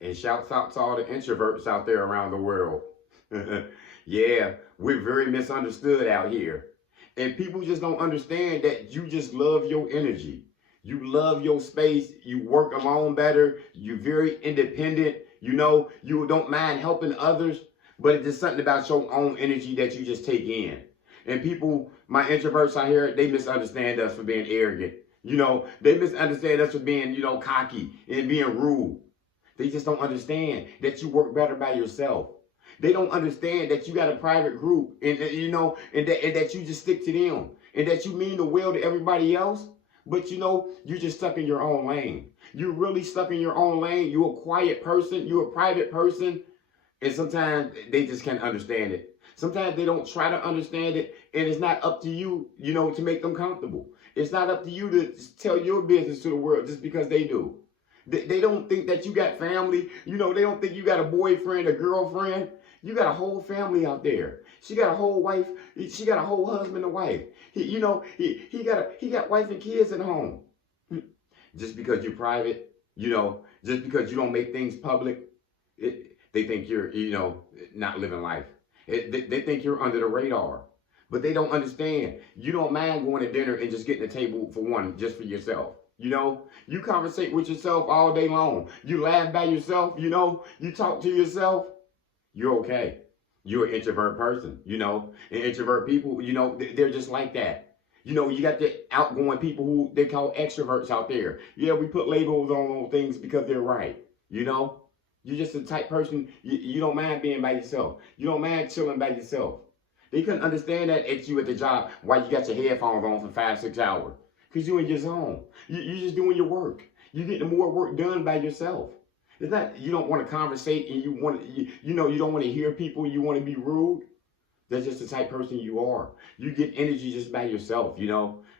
And shouts out to all the introverts out there around the world. Yeah, we're very misunderstood out here. And people just don't understand that you just love your energy. You love your space. You work alone better. You're very independent. You know, you don't mind helping others, but it's just something about your own energy that you just take in. And people, my introverts out here, they misunderstand us for being arrogant. You know, they misunderstand us for being, cocky and being rude. They just don't understand that you work better by yourself. They don't understand that you got a private group and that you just stick to them and that you mean the well to everybody else, but you're just stuck in your own lane. You're really stuck in your own lane. You're a quiet person, you're a private person, and sometimes they just can't understand it. Sometimes they don't try to understand it, and it's not up to you, to make them comfortable. It's not up to you to tell your business to the world just because they do. They don't think that you got family. They don't think you got a boyfriend, a girlfriend. You got a whole family out there. She got a whole wife. She got a whole husband and wife. He got wife and kids at home. Just because you're private, just because you don't make things public, they think you're, not living life. They think you're under the radar. But they don't understand. You don't mind going to dinner and just getting a table for one, just for yourself. You conversate with yourself all day long. You laugh by yourself, you talk to yourself. You're okay. You're an introvert person, and introvert people, they're just like that. You got the outgoing people who they call extroverts out there. Yeah, we put labels on things because they're right, you know. You're just the type person, you don't mind being by yourself. You don't mind chilling by yourself. They couldn't understand that at you at the job while you got your headphones on for 5, 6 hours. Because you're in your zone. You're just doing your work. You're getting more work done by yourself. It's not you don't want to conversate and you don't want to hear people. You want to be rude. That's just the type person you are. You get energy just by yourself, and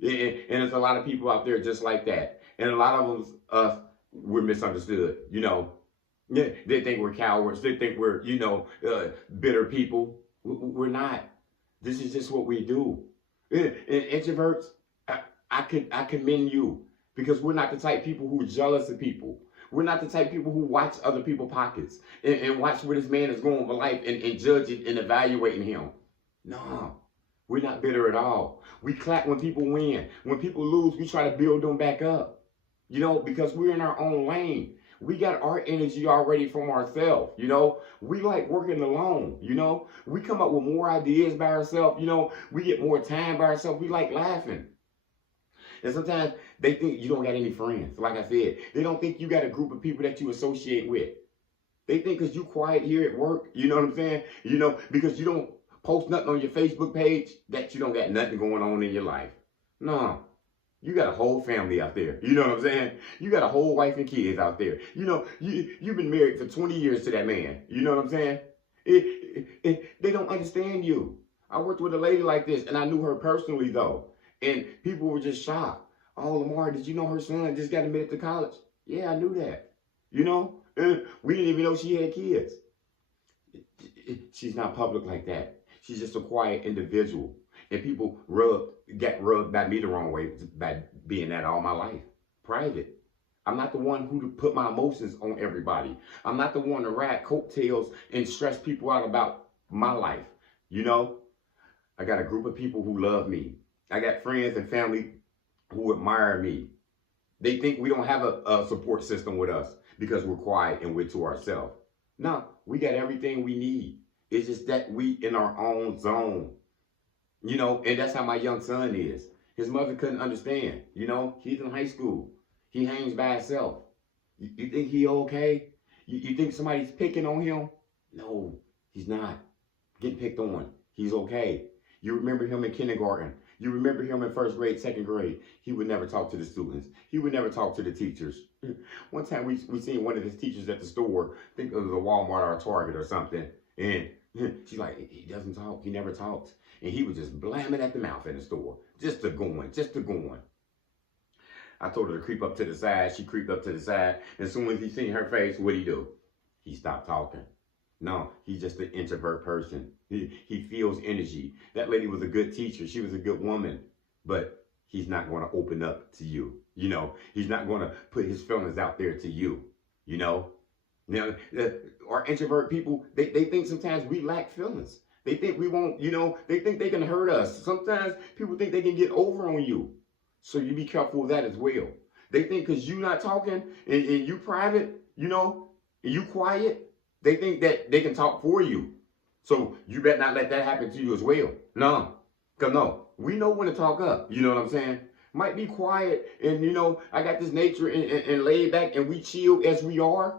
there's a lot of people out there just like that. And a lot of us, we're misunderstood, Yeah, they think we're cowards. They think we're, bitter people. We're not. This is just what we do. And introverts, I commend you because we're not the type of people who are jealous of people. We're not the type of people who watch other people's pockets and watch where this man is going with life and judge it and evaluating him. No, we're not bitter at all. We clap when people win. When people lose, we try to build them back up. Because we're in our own lane. We got our energy already from ourselves, We like working alone, We come up with more ideas by ourselves, We get more time by ourselves. We like laughing. And sometimes they think you don't got any friends. Like I said, they don't think you got a group of people that you associate with. They think because you quiet here at work, you know what I'm saying? Because you don't post nothing on your Facebook page, that you don't got nothing going on in your life. No. You got a whole family out there. You know what I'm saying? You got a whole wife and kids out there. You've been married for 20 years to that man. You know what I'm saying? They don't understand you. I worked with a lady like this, and I knew her personally, though. And people were just shocked. Oh, Lamar, did you know her son just got admitted to college? Yeah, I knew that. We didn't even know she had kids. She's not public like that. She's just a quiet individual. And people get rubbed by me the wrong way by being that all my life. Private. I'm not the one who to put my emotions on everybody. I'm not the one to ride coattails and stress people out about my life. I got a group of people who love me. I got friends and family who admire me. They think we don't have a support system with us because we're quiet and we're to ourselves. No, we got everything we need. It's just that we in our own zone. And that's how my young son is. His mother couldn't understand. He's in high school. He hangs by himself. You think he okay? You think somebody's picking on him? No, he's not getting picked on. He's okay. You remember him in kindergarten. You remember him in first grade, second grade. He would never talk to the students. He would never talk to the teachers. One time we seen one of his teachers at the store. I think it was a Walmart or a Target or something. And she's like, he doesn't talk. He never talks. And he was just blamming at the mouth in the store. Just to going. I told her to creep up to the side. She creeped up to the side. As soon as he seen her face, what'd he do? He stopped talking. No, he's just an introvert person. He feels energy. That lady was a good teacher. She was a good woman. But he's not going to open up to you. He's not going to put his feelings out there to you. Now, our introvert people, they think sometimes we lack feelings. They think we won't, they think they can hurt us. Sometimes people think they can get over on you. So you be careful of that as well. They think because you not talking and you private, and you quiet, they think that they can talk for you. So you better not let that happen to you as well. No. Because no, we know when to talk up. You know what I'm saying? Might be quiet and, I got this nature and laid back and we chill as we are.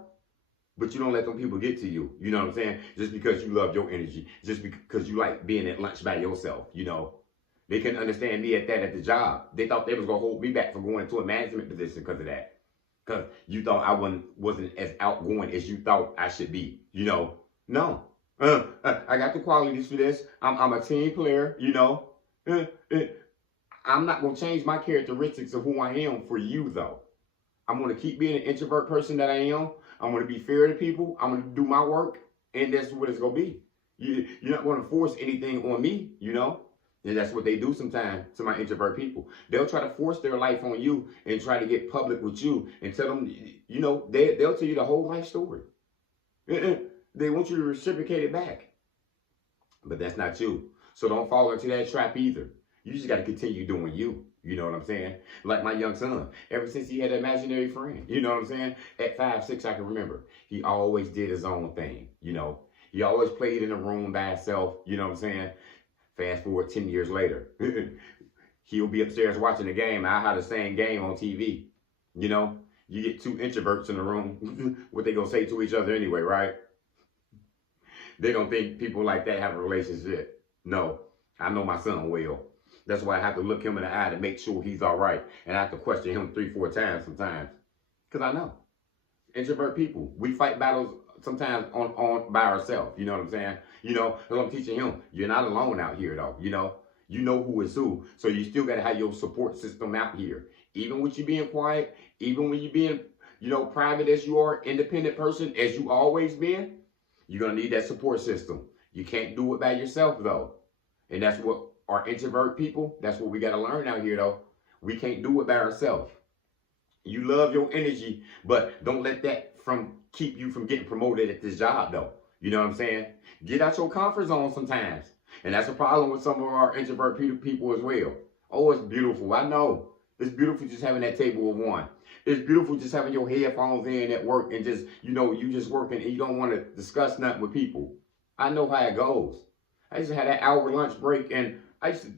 But you don't let them people get to you. You know what I'm saying? Just because you love your energy. Just because you like being at lunch by yourself. They couldn't understand me at the job. They thought they was going to hold me back from going into a management position because of that. Because you thought I wasn't as outgoing as you thought I should be. No. I got the qualities for this. I'm a team player, I'm not going to change my characteristics of who I am for you, though. I'm going to keep being an introvert person that I am. I'm going to be fair to people. I'm going to do my work. And that's what it's going to be. You're not going to force anything on me, And that's what they do sometimes to my introvert people. They'll try to force their life on you and try to get public with you and tell them, they'll tell you the whole life story. They want you to reciprocate it back. But that's not you. So don't fall into that trap either. You just got to continue doing you. You know what I'm saying? Like my young son, ever since he had an imaginary friend, you know what I'm saying? At 5, 6, I can remember. He always did his own thing, He always played in a room by himself, you know what I'm saying? Fast forward 10 years later. He'll be upstairs watching the game. I had the same game on TV. You get two introverts in the room. What they gonna say to each other anyway, right? They don't think people like that have a relationship. No, I know my son well. That's why I have to look him in the eye to make sure he's all right. And I have to question him 3, 4 times sometimes. Because I know. Introvert people, we fight battles sometimes on by ourselves. You know what I'm saying? Because I'm teaching him, you're not alone out here, though. You know who is who. So you still got to have your support system out here. Even with you being quiet, even when you being, private as you are, independent person as you always been, you're going to need that support system. You can't do it by yourself, though. And that's what our introvert people, that's what we got to learn out here, though. We can't do it by ourselves. You love your energy, but don't let that keep you from getting promoted at this job, though. You know what I'm saying? Get out your comfort zone sometimes. And that's a problem with some of our introvert people as well. Oh, it's beautiful. I know. It's beautiful just having that table of one. It's beautiful just having your headphones in at work and just, you just working and you don't want to discuss nothing with people. I know how it goes. I used to have that hour lunch break and I used to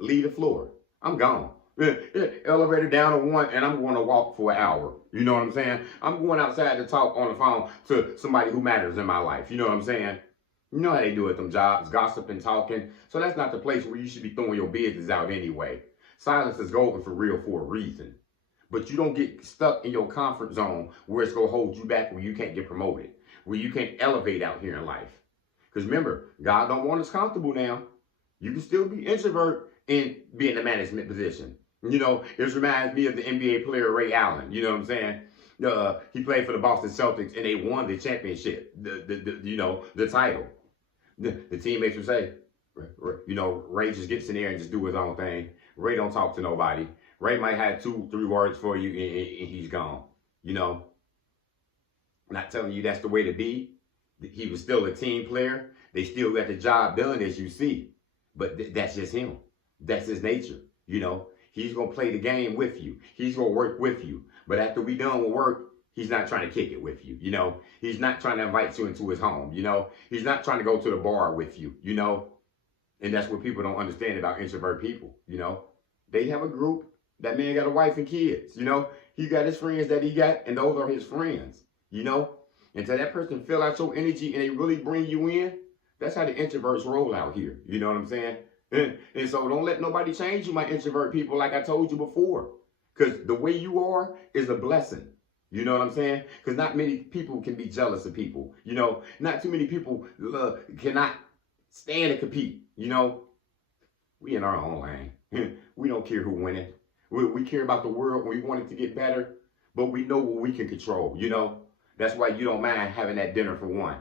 leave the floor. I'm gone. Elevator down to 1 and I'm going to walk for an hour. You know what I'm saying? I'm going outside to talk on the phone to somebody who matters in my life. You know what I'm saying? You know how they do at them jobs, gossiping, talking. So that's not the place where you should be throwing your business out anyway. Silence is golden for real for a reason. But you don't get stuck in your comfort zone where it's going to hold you back, where you can't get promoted, where you can't elevate out here in life. Because remember, God don't want us comfortable now. You can still be introvert and be in a management position. It reminds me of the NBA player Ray Allen. You know what I'm saying? He played for the Boston Celtics and they won the championship, the title. The teammates would say, Ray just gets in there and just do his own thing. Ray don't talk to nobody. Ray might have 2, 3 words for you and he's gone. I'm not telling you that's the way to be. He was still a team player. They still got the job done, as you see. But that's just him. That's his nature. He's going to play the game with you. He's going to work with you. But after we done with work, he's not trying to kick it with you. He's not trying to invite you into his home. He's not trying to go to the bar with you. And that's what people don't understand about introvert people. They have a group. That man got a wife and kids. He got his friends that he got, and those are his friends. Until that person fill out your energy and they really bring you in, that's how the introverts roll out here. You know what I'm saying? And so don't let nobody change you, my introvert people, like I told you before. Because the way you are is a blessing. You know what I'm saying? Because not many people can be jealous of people. Not too many people cannot stand to compete. We in our own lane. We don't care who winning. We care about the world. We want it to get better. But we know what we can control. That's why you don't mind having that dinner for one.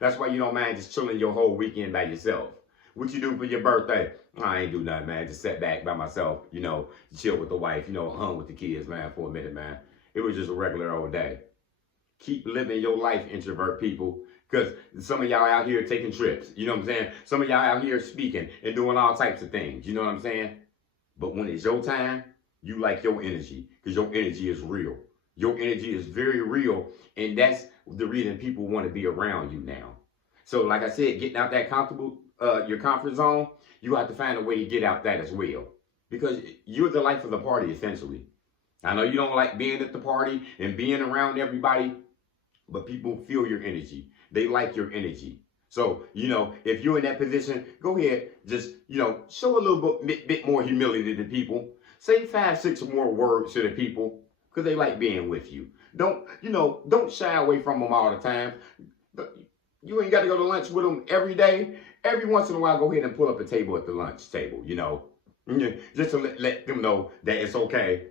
That's why you don't mind just chilling your whole weekend by yourself. What you do for your birthday? I ain't do nothing, man. Just sat back by myself, chill with the wife, hung with the kids, man, for a minute, man. It was just a regular old day. Keep living your life, introvert people. Because some of y'all out here taking trips. You know what I'm saying? Some of y'all out here speaking and doing all types of things. You know what I'm saying? But when it's your time, you like your energy. Because your energy is real. Your energy is very real. And that's the reason people want to be around you now. So like I said, getting out that comfortable, your comfort zone, you have to find a way to get out that as well. Because you're the life of the party, essentially. I know you don't like being at the party and being around everybody, but people feel your energy. They like your energy. So, if you're in that position, go ahead, just, show a little bit more humility to people. Say 5, 6 more words to the people because they like being with you. Don't shy away from them all the time. You ain't got to go to lunch with them every day. Every once in a while, go ahead and pull up a table at the lunch table, just to let them know that it's okay.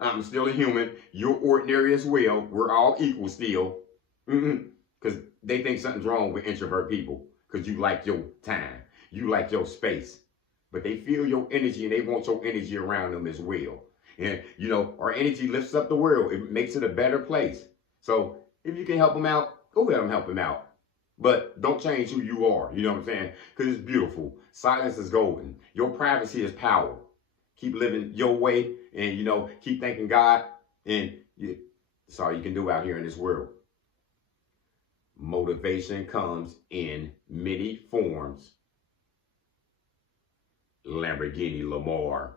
I'm still a human. You're ordinary as well. We're all equal still. Because they think something's wrong with introvert people. Because you like your time. You like your space. But they feel your energy and they want your energy around them as well. And, our energy lifts up the world. It makes it a better place. So if you can help them out, go ahead and help them out. But don't change who you are. You know what I'm saying? Because it's beautiful. Silence is golden. Your privacy is power. Keep living your way and, keep thanking God. And that's all you can do out here in this world. Motivation comes in many forms. Lamborghini Lamar.